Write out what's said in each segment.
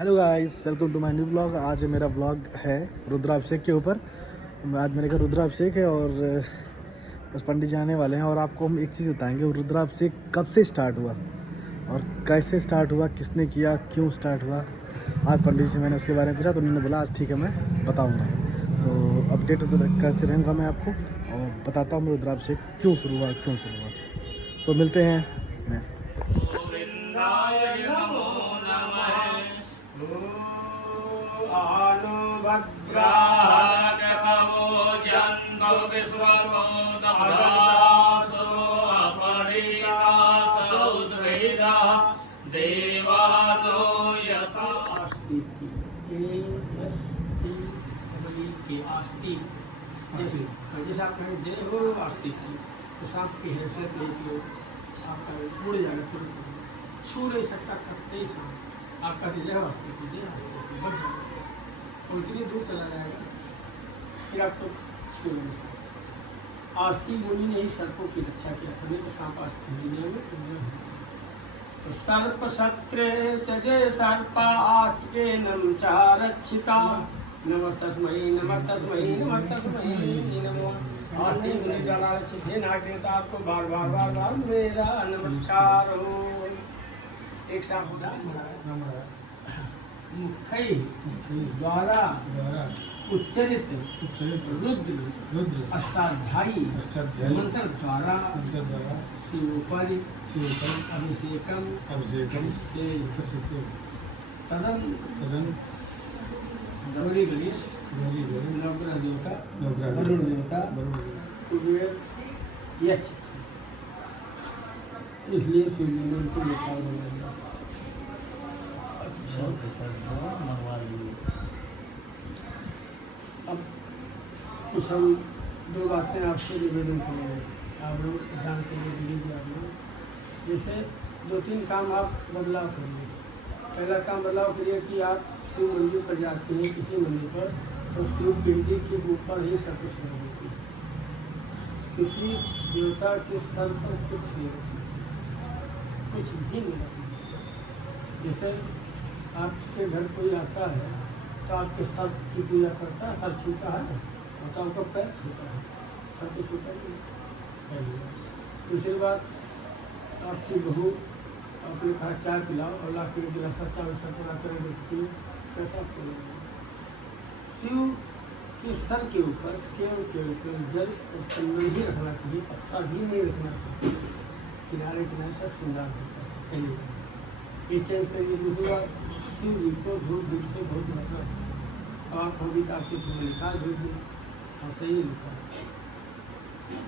Hello guys, welcome to my new blog. आज मेरा blog है रुद्राभिषेक के ऊपर। आज मेरे घर रुद्राभिषेक है और बस पंडित जी आने वाले हैं और आपको हम एक चीज़ बताएंगे, रुद्राभिषेक कब से स्टार्ट हुआ और कैसे स्टार्ट हुआ, किसने किया, क्यों स्टार्ट हुआ। आज पंडित जी से मैंने उसके बारे में पूछा तो उन्होंने बोला आज ठीक है मैं बताऊँगा। तो अपडेट करते रहूँगा मैं आपको और बताता हूँ रुद्राभिषेक क्यों शुरू हुआ। सो मिलते हैं मैं। जैसे आप कहीं दे हो आस्तिक की तो सांप की हैसियत लेके आपका उड़ जाएगा, छू नहीं सकता, करते ही सांप आपका जय आस्तिक की जय आस्तिक की बढ़ जाएगा और इतनी दूर चला जाएगा फिर आपको छू नहीं सकता। आस्तिक मुनि ने ही सर्पों की रक्षा किया, तभी तो सांप आस्तिक नहीं हुए। तो सर्प सत्रे तजे सर्पा आस्तिके नमचारक्षिता नमस्तस्मै नमस्तस्मै नमस्तस्मै नमो। आस्तिक मुनि जलारक्षित हे नागदेवता, आपको बार बार बार बार मेरा नमस्कार हो। एक सांप मुखै द्वारा उच्चरित रुद्र अष्टाध्यायी मंत्र द्वारा शिवोपरि अभिषेकम तदन गौरी गणेश नवग्रह देवता वरुण देवता कुबेर यक्ष, इसलिए शिवलिंग को लिखा हुआ। अब कुछ हम दो बातें आपसे निवेदन करेंगे, आप लोग जानते हैं। आप लोग जैसे दो तीन काम आप बदलाव करिए। पहला काम बदलाव करिए कि आप शिव मंदिर पर जाते हैं, किसी मंदिर पर, तो शिव पिंडी के ऊपर ही सब कुछ नहीं होती, किसी देवता के सर पर कुछ नहीं होती, कुछ भी नहीं होती। जैसे आपके घर कोई आता है तो आपके सर की पूजा करता है, सर छूता है और तो आपका पैर छूता है, सर को छूता नहीं। दूसरी बात, आपकी बहू आपने कहा चाय पिलाओ और ला के गिलासा चाय पिला कर देखती है, कैसा करेंगे। शिव के सर के ऊपर केवल जल और चंदन ही रखना चाहिए, अच्छा भी नहीं रखना चाहिए, किनारे किनारे सब श्रृंगार होता है। ये चेंज करिए। दूसरी बात, शिव जी को धूप धूप से बहुत मतलब है, आप होगी तो आपके धूप लिखा धूप और सही लिखा,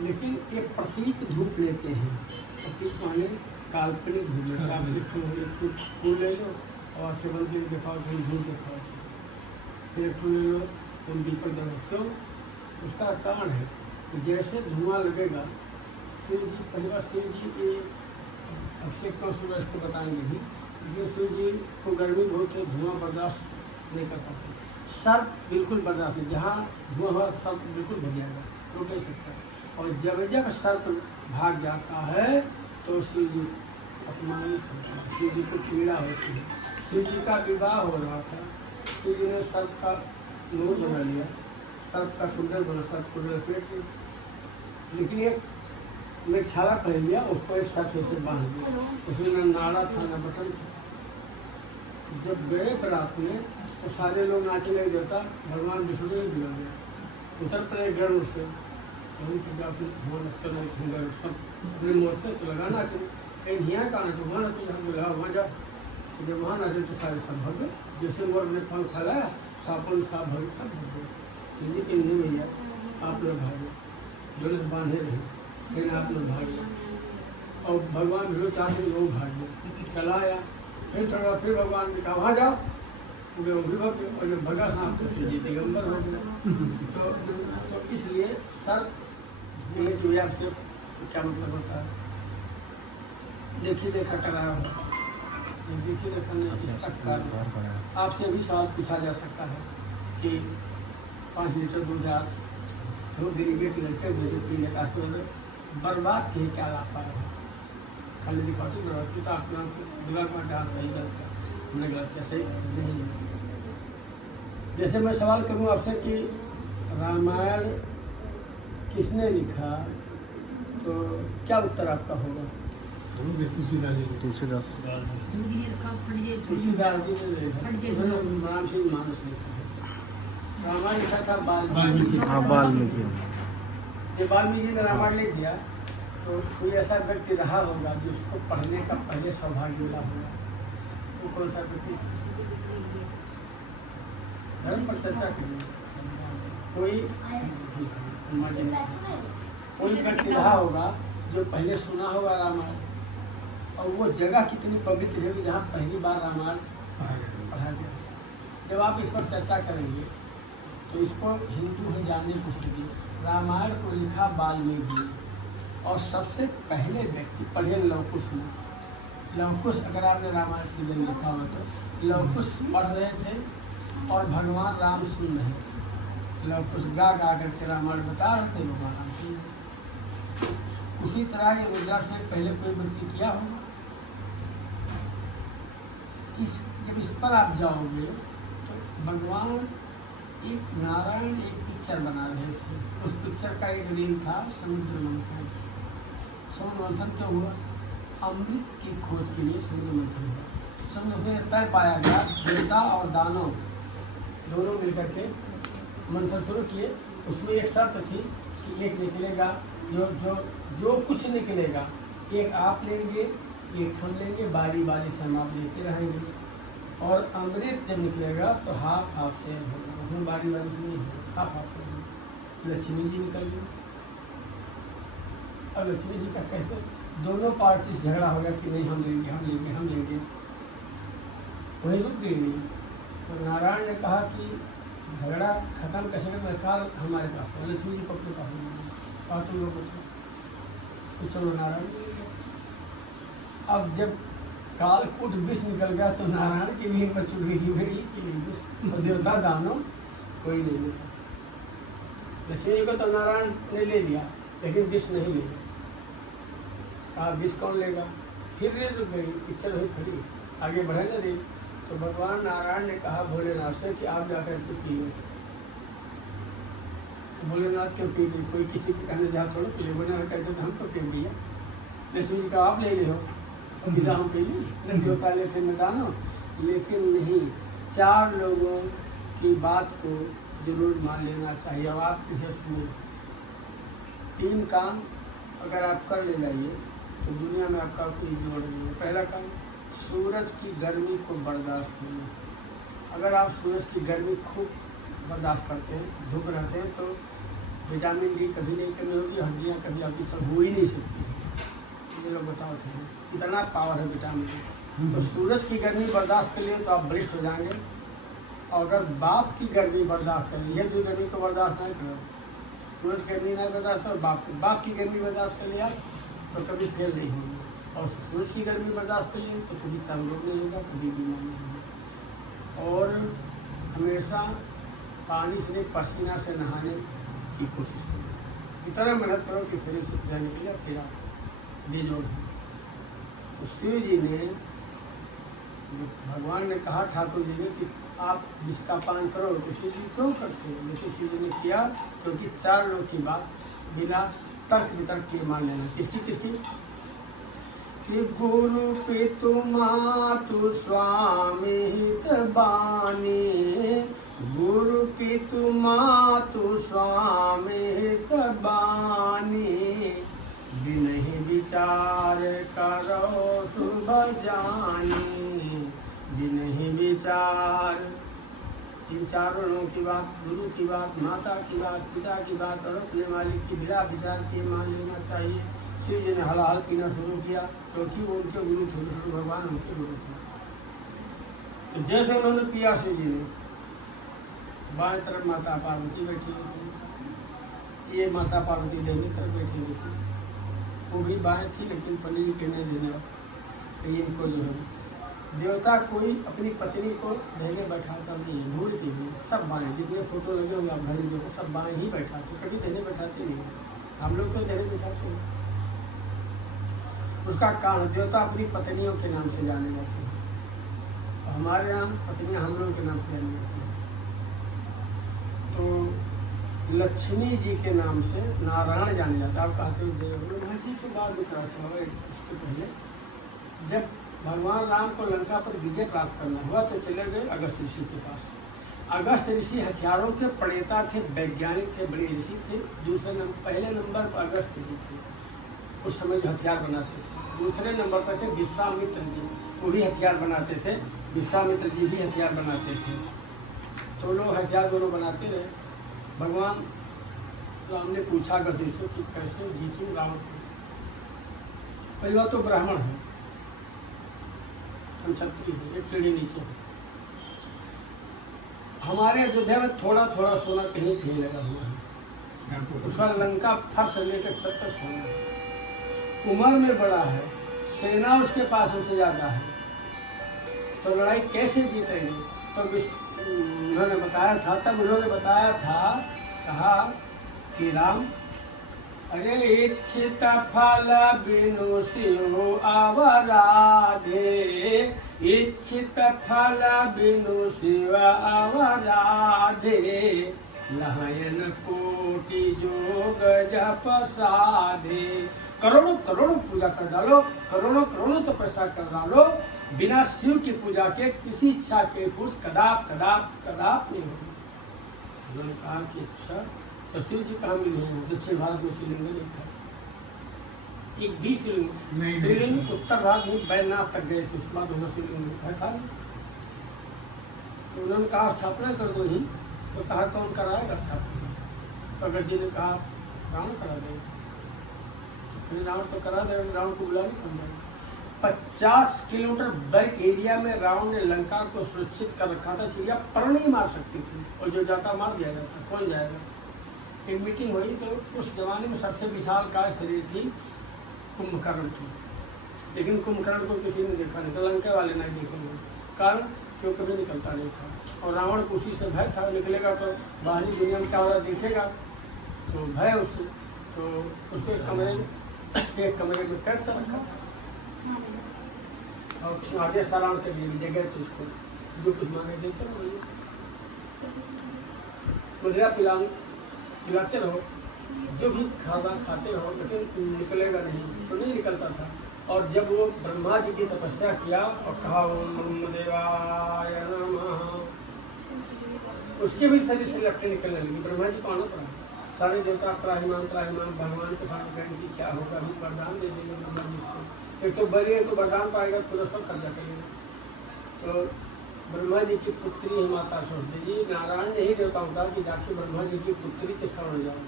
लेकिन एक प्रतीक धूप लेते हैं। प्रतीक माने काल्पनिक धूप लेते हैं। फूल ले लो और आपसे बन के दिखाओ, तुम धूप दिखाओ, फिर एक फूल ले लो, तुम दीपक जलाओ। क्यों? उसका कारण है कि जैसे धुआं लगेगा, शिव जी पहली बार शिव जी के अभिषेक का सूरज को बताएंगे ही, ये शिव जी को गर्मी बहुत है, धुआं बर्दाश्त नहीं कर पाते। सर्प बिल्कुल बर्दाश्त नहीं, जहाँ धुआं हुआ सर्प बिल्कुल भग जाएगा, रुक नहीं सकता। और जब जब सर्प भाग जाता है तो शिव जी अपमानित होता है, शिव जी को पीड़ा होती है। शिव जी का विवाह हो रहा था, शिव जी ने सर्प का नूर बना लिया, सर्प का कुंडल बना, सर्प कुंडल पेट, लेकिन एक छाला पहन लिया, उसको एक साथ ऐसे बांध दिया, उसमें न नाड़ा था न बटन था। जब गए बारात में तो सारे लोग नाचने लगे, देवता भगवान विष्णु ने बुला गया, उतर पड़े गर्व से, सब अपने मोर से तो लगा नाचे, कहीं यहाँ का नाचो वहाँ नाचो, जहाँ बोला वहाँ जाओ, तो जब वहाँ नाचे तो सारे सब भग गए। जैसे मोर ने फल फैलाया, सापन साफ भग सब भग गए। सिंधी के नहीं भैया आप लोग भागे, जो बांधे रहे, लेकिन आप लोग भागे और भगवान विष्णु चाहते वो भागे। चलाया फिर थोड़ा, फिर भगवान ने कहा वहाँ जाओ, वो भी भग गए, और जब भगा सांप तो शिव जी दिगंबर हो गए। तो इसलिए सर्प ये जो आपसे क्या मतलब होता है, देखिए देखा कराया हुआ, देखिए देखा नहीं इसका आपसे भी सवाल पूछा जा सकता है कि 5 लीटर दूध आप दो गिरिगेट लड़के भेजे पीने का बर्बाद किए क्या लाभ पाया खाली दिखाती बर्बाद की तो अपना दिमाग में डाल सही करता हमने गलत किया, सही नहीं है। जैसे मैं सवाल करूँ आपसे कि रामायण किसने लिखा, तो क्या उत्तर आपका होगा? तुलसीदास तुलसीदास जी ने लिखा, उन्होंने रामचरित मानस लिखा है। रामायण लिखा था वाल्मीकि। हाँ वाल्मीकि। जब वाल्मीकि ने रामायण लिख दिया तो कोई ऐसा व्यक्ति रहा होगा जो उसको पढ़ने का पहले सौभाग्य मिला होगा, वो कौन सा व्यक्ति? धर्म पर चर्चा करिए। कोई व्यक्ति रहा होगा जो पहले सुना होगा रामायण, और वो जगह कितनी पवित्र है जहाँ पहली बार रामायण पढ़ा गया। जब आप इस पर चर्चा करेंगे तो इसको हिंदू है जानने पुस्तक रामायण को लिखा वाल्मीकि, और सबसे पहले व्यक्ति पढ़े लवकुश में। लवकुश अगर आपने रामायण से लिखा हो तो लवकुश पढ़ रहे थे और भगवान राम सुन रहे थे। लवकुश गा गा करके रामायण बता रहे थे, भगवान राम सुन रहे थे। उसी तरह ये रुद्राक्ष से पहले कोई व्यक्ति किया होगा। जब इस पर आप जाओगे तो भगवान एक नारायण एक पिक्चर बना रहे थे। उस पिक्चर का एक रील था समुद्र मंथन। समुद्र मंथन क्या हुआ? अमृत की खोज के लिए समुद्र मंथन हुआ। समुद्र में तय पाया गया देवता और दानव दोनों मिलकर के मंथन शुरू किए। उसमें एक शर्त थी कि एक निकलेगा, जो कुछ निकलेगा एक आप लेंगे एक हम लेंगे, बारी बारी से हम आप लेते रहेंगे, और अमृत जब निकलेगा तो हाफ हाफ से होगा, उसमें बारी बारी से नहीं होगा, हाफ हाफ से। लक्ष्मी जी निकल गई। और लक्ष्मी जी का कैसे दोनों पार्टी से झगड़ा हो गया कि नहीं हम लेंगे हम लेंगे हम लेंगे, वही रुक गई नहीं। तो नारायण ने कहा कि झगड़ा खत्म कैसे करना, काल हमारे पास है, लक्ष्मी जी को अपने पास और तुम लोग तो चलो नारायण। अब जब काल कुट विष निकल गया तो नारायण की भी हिम्मत छूट गई कि नहीं, और देवता दानव कोई नहीं लेता। लक्ष्मी जी को तो नारायण ने ले लिया लेकिन विष नहीं ले लिया। कहा विष कौन लेगा, फिर रेल रुक गई, पिक्चर हुई खड़ी, आगे बढ़े न रही। तो भगवान नारायण ने कहा भोलेनाथ से कि आप जाकर के पिए। भोलेनाथ क्यों पी गई, कोई किसी के कहने जहाँ थोड़ा पिए, भोलेनाथ कहते तो हम तो पी लिया। लक्ष्मी जी का आप ले हो पिज़्ज़ा हम पी ली, देवता लेते में दानो, लेकिन नहीं, 4 लोगों की बात को जरूर मान लेना चाहिए। अब आप इसे सुनिए, 3 काम अगर आप कर ले जाइए तो दुनिया में आपका कोई जोड़ नहीं है। पहला काम, सूरज की गर्मी को बर्दाश्त करना। अगर आप सूरज की गर्मी खूब बर्दाश्त करते हैं, धूप रहते हैं, तो विटामिन डी कभी नहीं कमी होगी, हड्डियाँ कभी आपकी सब हो ही नहीं सकती। ये लोग बताते हैं इतना पावर है विटामिन डी। तो सूरज की गर्मी बर्दाश्त कर लिए तो आप बलिष्ठ हो जाएंगे। और अगर बाप की गर्मी बर्दाश्त कर ली, ये 2 गर्मी को बर्दाश्त नहीं करो, सूरज गर्मी नहीं बर्दाश्त और बाप की गर्मी बर्दाश्त कर लिया तो कभी फेल नहीं होगी। और सूरज की गर्मी बर्दाश्त कर लिए तो कभी संरोग नहीं होगा, कभी बीमारी नहीं होगी। और हमेशा पानी से पसीना से नहाने की कोशिश करो, इतना मेहनत करो कि शरीर से पसीना निकले, फिर आप बेजोड़ है। तो शिव जी ने, भगवान ने कहा ठाकुर जी ने कि आप जिसका पान करो, तो शिव जी क्यों करते हो? लेकिन शिव जी ने किया क्योंकि 4 लोग की बात बिना तर्क वितर्क के मान लेना। किसकी कि गुरु पितु मातु स्वामी हित बानी, गुरु पितु मातु स्वामी हित बानी, बिनहि विचार करो शुभ जानी, बिनहि विचार। इन 4 लोगों की बात, गुरु की बात, माता की बात, पिता की बात और अपने मालिक की बिना विचार के मान लेना चाहिए। शिव जी ने हलाल पीना शुरू किया क्योंकि वो उनके गुरु थे, भगवान उनके गुरु थे। तो जैसे उन्होंने पिया शिव जी ने, बाएं तरफ माता पार्वती बैठी थी, ये माता पार्वती दाहिनी तरफ बैठी हुई थी, वो भी बाएं थी लेकिन पंडित जी कहने देने तो इनको जो है देवता कोई अपनी पत्नी को दाहिने बैठाता नहीं है, भूल के भी सब बाएं, जितने फोटो लगे होंगे आप घर में सब बाएं ही बैठाते, कभी दाहिने बैठाते नहीं। हम लोग तो दाहिने बैठाते हैं। उसका कारण देवता अपनी पत्नियों के नाम से जाने जाते हैं हमारे यहाँ पत्नियाँ हम लोग के नाम से जानी जाती हैं। तो लक्ष्मी जी के नाम से नारायण जाने जाता है। आप कहते हो देव जी के बाद विकास हुआ। उसके पहले जब भगवान राम को लंका पर विजय प्राप्त करना हुआ तो चले गए अगस्त ऋषि के पास। अगस्त ऋषि हथियारों के प्रणेता थे, वैज्ञानिक थे, बड़े ऋषि थे। पहले नंबर पर अगस्त जी थे, उस समय जो हथियार बनाते थे। दूसरे नंबर पर थे विश्वामित्र जी, वो भी हथियार बनाते थे। विश्वामित्र जी भी हथियार बनाते थे। तो लोग हथियार दोनों बनाते रहे। भगवान राम ने पूछा गति से कि कैसे जीतूं रावण को। पहली बात तो ब्राह्मण है, हम क्षत्रिय हैं, एक सीढ़ी नीचे है। हमारे अयोध्या में थोड़ा थोड़ा सोना कहीं कहीं लगा हुआ है। उसका लंका फर्श लेकर छत्तर सोना है। उम्र में बड़ा है, सेना उसके पास उससे ज़्यादा है, तो लड़ाई कैसे जीतेंगे? तो उन्होंने बताया था, तब उन्होंने बताया था, कहा कि राम अरे इच्छित फल बिनु सियो अवराधे, इच्छित फल बिनु शिव अवराधे, लहयन कोटि जोग जप साधे। करोड़ों करोड़ों पूजा कर डालो, करोड़ों करोड़ों तपस्या कर डालो, बिना शिव की पूजा के किसी इच्छा के कुछ कदाप कदाप कदाप नहीं होगी। उन्होंने कहा कि अच्छा, तो शिव जी कहाँ मिले हैं? दक्षिण भारत में शिवलिंग नहीं था, एक भी शिवलिंग। शिवलिंग उत्तर भारत में बैजनाथ तक गए थे, उसके बाद उन्होंने शिवलिंग है था। तो उन्होंने कहा स्थापना कर दो ही। तो कहा कौन कराएगा स्थापना? भगत जी ने कहा रावण करा देगा। फिर रावण तो करा देगा, रावण को बुला नहीं पड़ेगा। 50 किलोमीटर बर्ग एरिया में रावण ने लंका को सुरक्षित कर रखा था। चिड़िया पर नहीं मार सकती थी, और जो जाता मार दिया जाता। कौन जाएगा? एक मीटिंग हुई तो उस जमाने में सबसे विशाल काय शरीर थी कुंभकर्ण की, लेकिन कुंभकर्ण को किसी ने देखा नहीं, तो लंका वाले नहीं देखेंगे। कारण क्यों कभी निकलता नहीं था, और रावण को उसी से भय था, निकलेगा तो बाहरी दुनिया में क्या हो रहा देखेगा, तो भय उससे। तो उसको एक कमरे में कैद कर रखा, और आगे सारांश के लिए जगह तो उसको जो कुछ मांगे देते रहो, मदिरा पिलाते रहो, जो भी खाना खाते रहो, लेकिन निकलेगा नहीं। तो नहीं निकलता था। और जब वो ब्रह्मा जी की तपस्या किया और कहा ओम ब्रह्मदेवाय नमः, उसके भी शरीर से लपटें निकलने लगी। ब्रह्मा जी को आना पड़ा, सारे देवता त्राहिमाम भगवान के साथ कहेंगे कि क्या होगा, अभी वरदान दे देंगे ब्रह्मा जी को। एक तो बड़ी है तो वरदान पाएगा, पूरा सब कब्जा करेगा। तो ब्रह्मा जी की पुत्री है माता सरस्वती जी। नारायण ने ही देवताओं कहा कि जाके ब्रह्मा जी की पुत्री के शरण जाओ।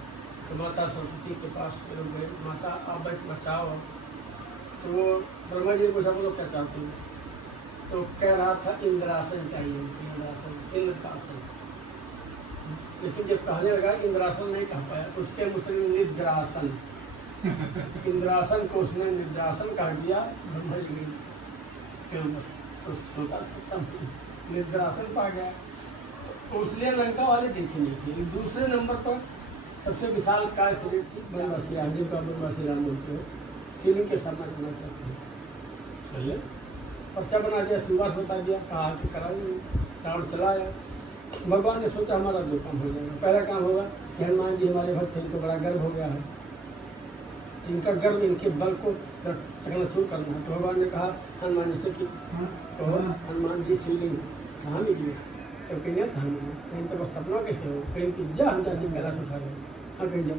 तो माता सरस्वती के पास लोग गए, माता आप बचाओ। तो वो ब्रह्मा जी ने पूछा बोलो क्या चाहते हैं? तो कह रहा था इंद्रासन चाहिए, इंद्रासन, इंद्र का आसन। लेकिन जब कहने लगा इंद्रासन नहीं कह पाया, उसके मुझसे निद्रासन इंद्रासन को उसने निद्रासन कह दिया। ब्रह्मा जी तो सोता था, निद्रासन पा गया। तो उसलिए लंका वाले देखे नहीं थे। दूसरे नंबर पर सबसे विशाल काय शरीर थी बनवासी राम जी का, बनवासी राम बोलते हैं, शिवलिंग के सामना करना चाहते हैं। पहले पर्चा बना दिया, शुरुआत बता दिया, कहा कि कराइए। रावण चला आया। भगवान ने सोचा हमारा दो काम हो जाएगा। पहला काम होगा कि हनुमान जी हमारे भक्त हैं, इनको बड़ा गर्व हो गया है, इनका गर्व, इनके बल को चकनाचूर करना है। तो भगवान ने कहा हनुमान जी से कि तो हनुमान जी शिवलिंग कहाँ मिली? तो कहीं कहीं तो स्थापना कैसे हो? कहीं की जा हम जाते कैलाश उठा रहे। हाँ कहीं जब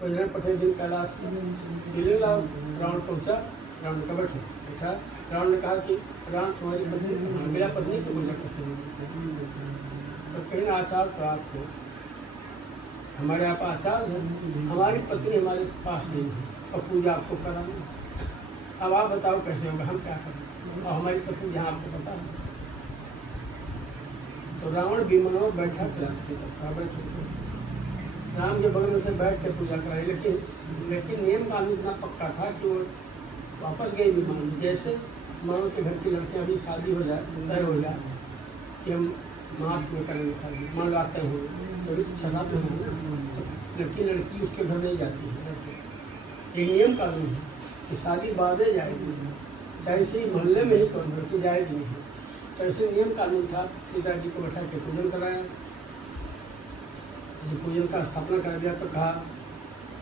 तो पठे दिन कैलाश शिवलिंग लाओ। रावण पहुँचा, रावण का बैठा। रावण ने कहा कि रावण तुम्हारी पत्नी, मेरा पत्नी को पूजा कैसे होगी? तो कहीं आचार तो आपको, हमारे यहाँ आचार है, हमारी पत्नी हमारे पास नहीं है और पूजा आपको कराना। अब आप बताओ कैसे होगा, हम क्या करें? और हमारी पत्नी जहाँ आपको पता है। तो रावण विमान बैठा राम के बगल में से बैठ के पूजा कराई। लेकिन नियम कानून इतना पक्का था कि वो वापस गए विमान। जैसे मानो के घर की लड़कियाँ अभी शादी हो जाए, तय हो जाए कि हम मार्च में करेंगे शादी, मान लो तय हो तो 6-7 महीने लड़की उसके घर नहीं जाती है। ये नियम कानून है कि शादी बाद में जाएगी, चाहे इसी मोहल्ले में ही कौन लड़की जाएगी नहीं। कैसे नियम कानून था, पिताजी को बैठा के पूजन कराया। पूजन का स्थापना कर दिया तो कहा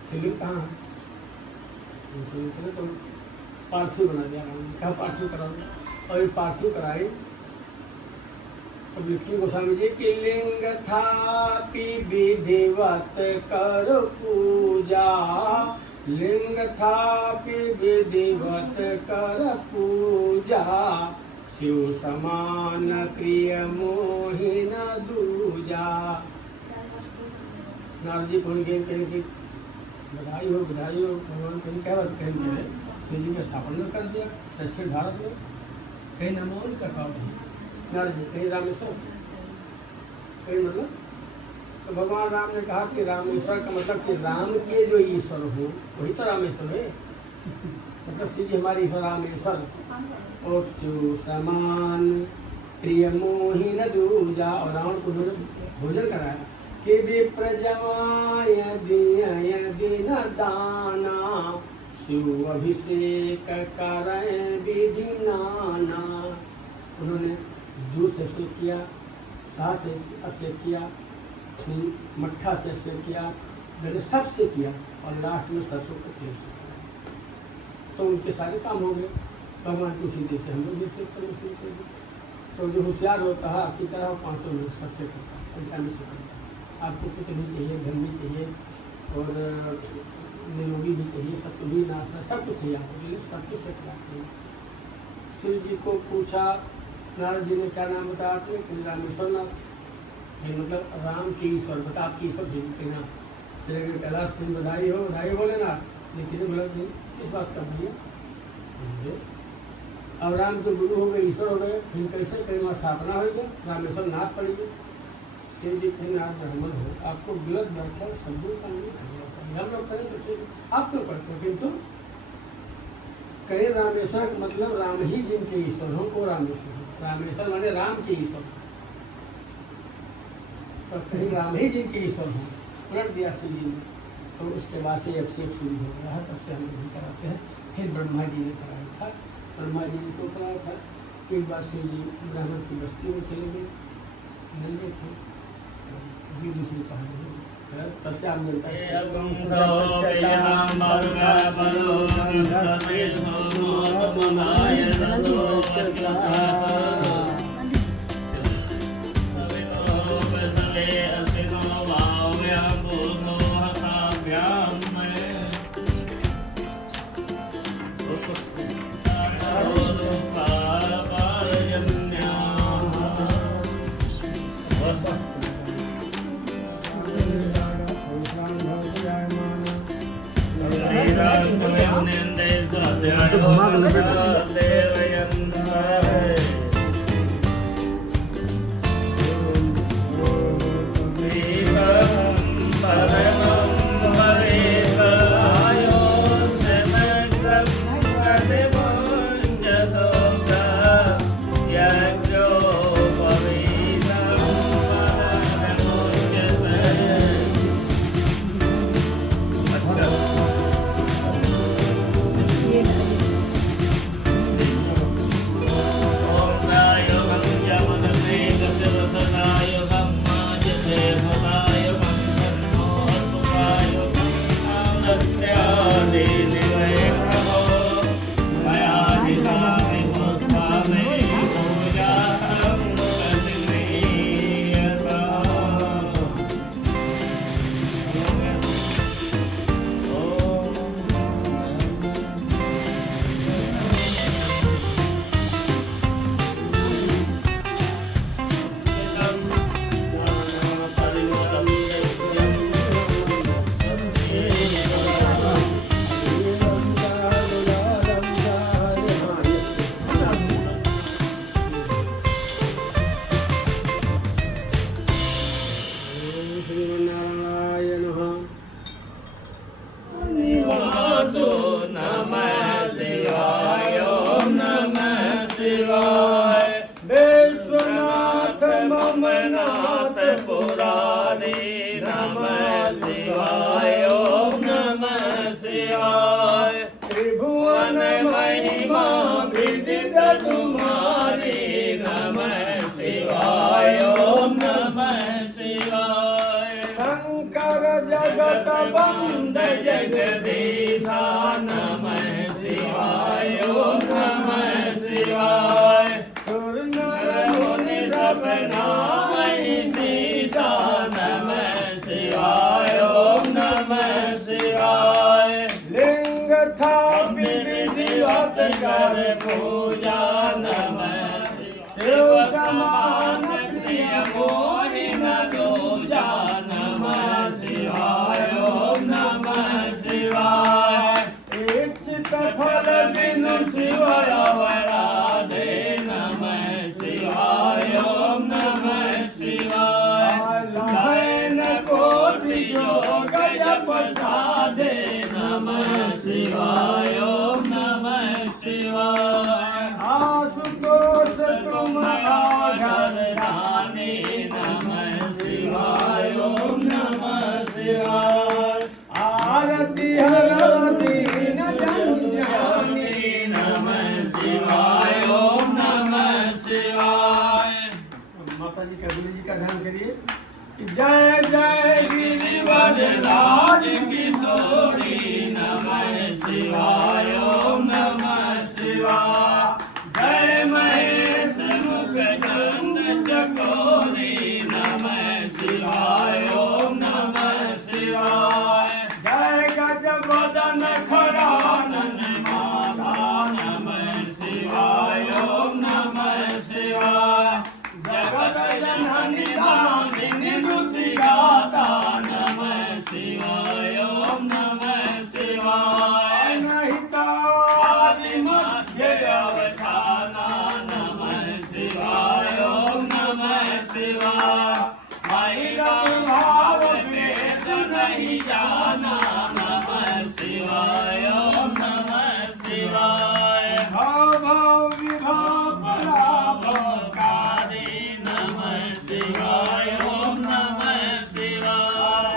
शिवलिंग कहाँ है, तो पार्थिव बना दिया राम ने, कहा पार्थिव करा दो। और ये पार्थिव कराए तो लिखी गोस्वामी जी की लिंग था विधिवत कर पूजा, लिंग था विधिवत कर पूजा, शिव समान प्रिय मोहिन दूजा। नारद जी पहुँच गए, कहें कि बधाई हो भगवान, कहीं क्या बात कहेंगे, शिव जी का स्थापना कर दिया दक्षिण भारत में, कहीं नमोन का काम है नारद जी, कहीं रामेश्वर, कहीं मतलब। तो भगवान राम ने कहा कि रामेश्वर का मतलब कि राम के जो ईश्वर हो वही तो रामेश्वर है, मतलब शिव जी हमारे ईश्वर रामेश्वर। और शिव समान प्रिय मोहिन दूजा, और रावण को भोजन कराया कि विप्रजमाय दिन दाना, शिव अभिषेक करें विधि नाना। उन्होंने दूध से अभिषेक किया, शाह से अभिषेक किया, मट्ठा से अभिषेक किया, मैंने सबसे किया, और लास्ट में सरसों के तेल से किया। तो उनके सारे काम हो गए। भगवान को उसी देश से हम लोग भी अभिषेक करें शुरू कर दिए। तो जो होशियार होता है आपकी तरह 500 मिनट सबसे करता है, 45 सेकंड। आपको पुत्र भी चाहिए, धन भी चाहिए, और निरोगी भी चाहिए, सब भी नाश्ता सब कुछ चाहिए आपको, लिए सब कुछ से कराते हैं। शिव जी को पूछा, नारद जी ने क्या नाम बताया आपने, कि रामेश्वर नाथ, मतलब राम के ईश्वर, बता आपकी ईश्वर शिव के नाम। चले गए कैलाश में, बधाई हो बोले ना, लेकिन बोला जी इस बात का भैया, अब राम के गुरु हो गए, ईश्वर हो गए, फिर कैसे कहीं वहाँ स्थापना हो गया, रामेश्वर नाथ पड़ेगी। शिव जी कहीं आप ब्राह्मण हो, आपको गलत व्याख्या शब्दों का नहीं करना, हम लोग करें तो ठीक, आप क्यों करते हो, किंतु कहीं रामेश्वर का मतलब राम ही जिनके ईश्वर हो वो रामेश्वर हो, रामेश्वर माने राम के ईश्वर, तो कहीं राम ही जिनके ईश्वर हो, उलट दिया शिव जी ने। तो उसके बाद से अभिषेक शुरू हो गया है, तब से हम लोग कराते हैं। फिर ब्रह्मा जी ने कराया था, ब्रह्मा जी ने को कराया था। एक बार शिव जी ब्राह्मण की बस्ती में चले गए, नंगे थे, ये दूसरी कहानी है। तब से आप मिलता घुमा के लपेट त्रिभुवन महिमा विदित तुम्हारी, नमः जी का गुरु जी का ध्यान करिए। जय जय गिरिवर राज किशोरी नमः शिवाय ओम नमः शिवाय। जय महेश मुख चंद चकोरी नमः शिवाय ओम नमः शिवाय। जय गजबदन खड़ानन माता नमः शिवाय ओम नमः शिवाय। जगत जननी दामिनी नुति गाता नमः शिवाय ओम नमः शिवाय। नहिता आदि मध्य अवसाना नमः शिवाय ओम नमः शिवाय। मयि भाव वेद नहीं जाना नमः शिवाय ओम नमः शिवाय। भाव भाव विभाव पराभवकारी नमः शिवाय ओम नमः शिवाय।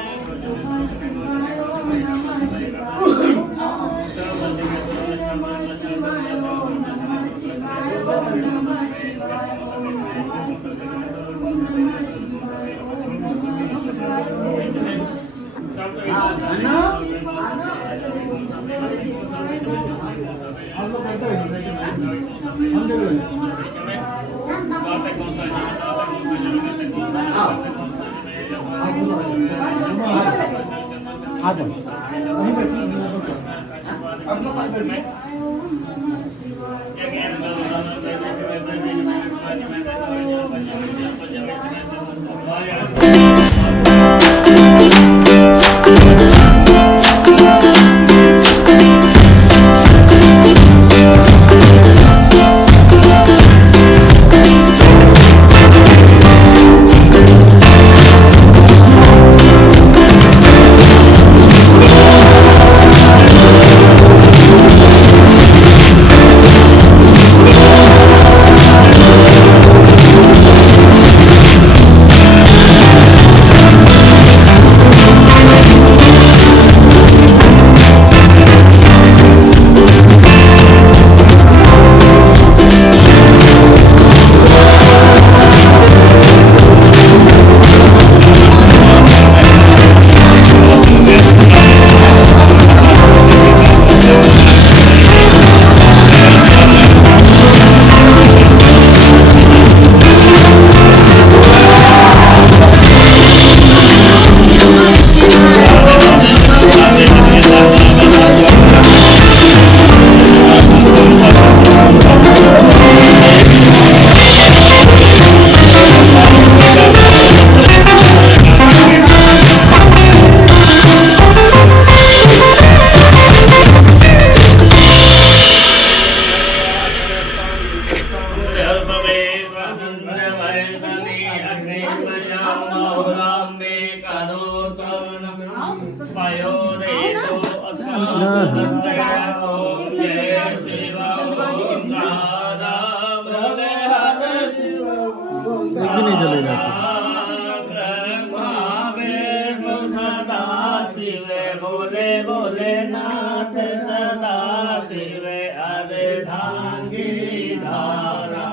एक भी नहीं चलेगा ऐसे। बोले बोले नाथ सदा शिव अरे धांगी धारा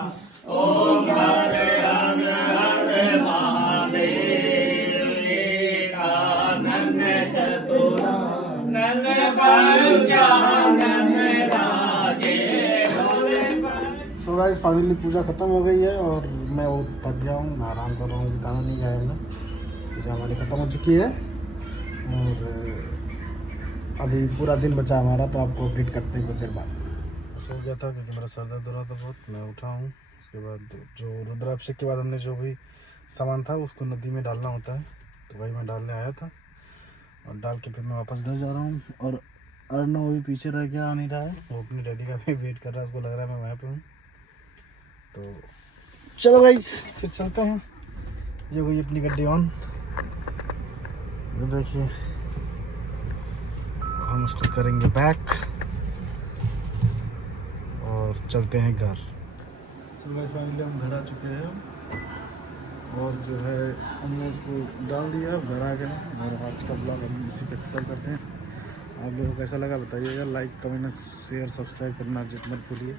ओम हरे हरे हरे महादेव एकानन चतुर नन पंचानन राजे। सो गाइस फाइनली पूजा खत्म हो गई है और मैं वो थक गया हूँ, मैं आराम कर रहा हूँ, खाना नहीं खाया हमने। पूजा हमारी ख़त्म हो चुकी है और अभी पूरा दिन बचा हमारा, तो आपको अपडेट करते हैं कुछ देर बाद। सो गया था क्योंकि मेरा सर दर्द हो रहा था बहुत। मैं उठा हूँ, उसके बाद जो रुद्राभिषेक के बाद हमने जो भी सामान था उसको नदी में डालना होता है, तो वही मैं डालने आया था और डाल के फिर मैं वापस घर जा रहा हूँ। और अर्णव भी पीछे रह गया, आ नहीं रहा है, वो अपनी डैडी का भी वेट कर रहा है, उसको लग रहा है मैं वहाँ पे हूँ। तो चलो गाइस फिर चलते हैं। ये गई अपनी गड्डी ऑन, ये देखिए हम उसको करेंगे बैक और चलते हैं घर। सो गाइस फाइनली हम घर आ चुके हैं और जो है हमने उसको डाल दिया, घर आ गए और आज का ब्लॉग हम इसी पे खत्म करते हैं। आप लोगों को कैसा लगा बताइएगा, लाइक कमेंट शेयर सब्सक्राइब करना मत भूलिए।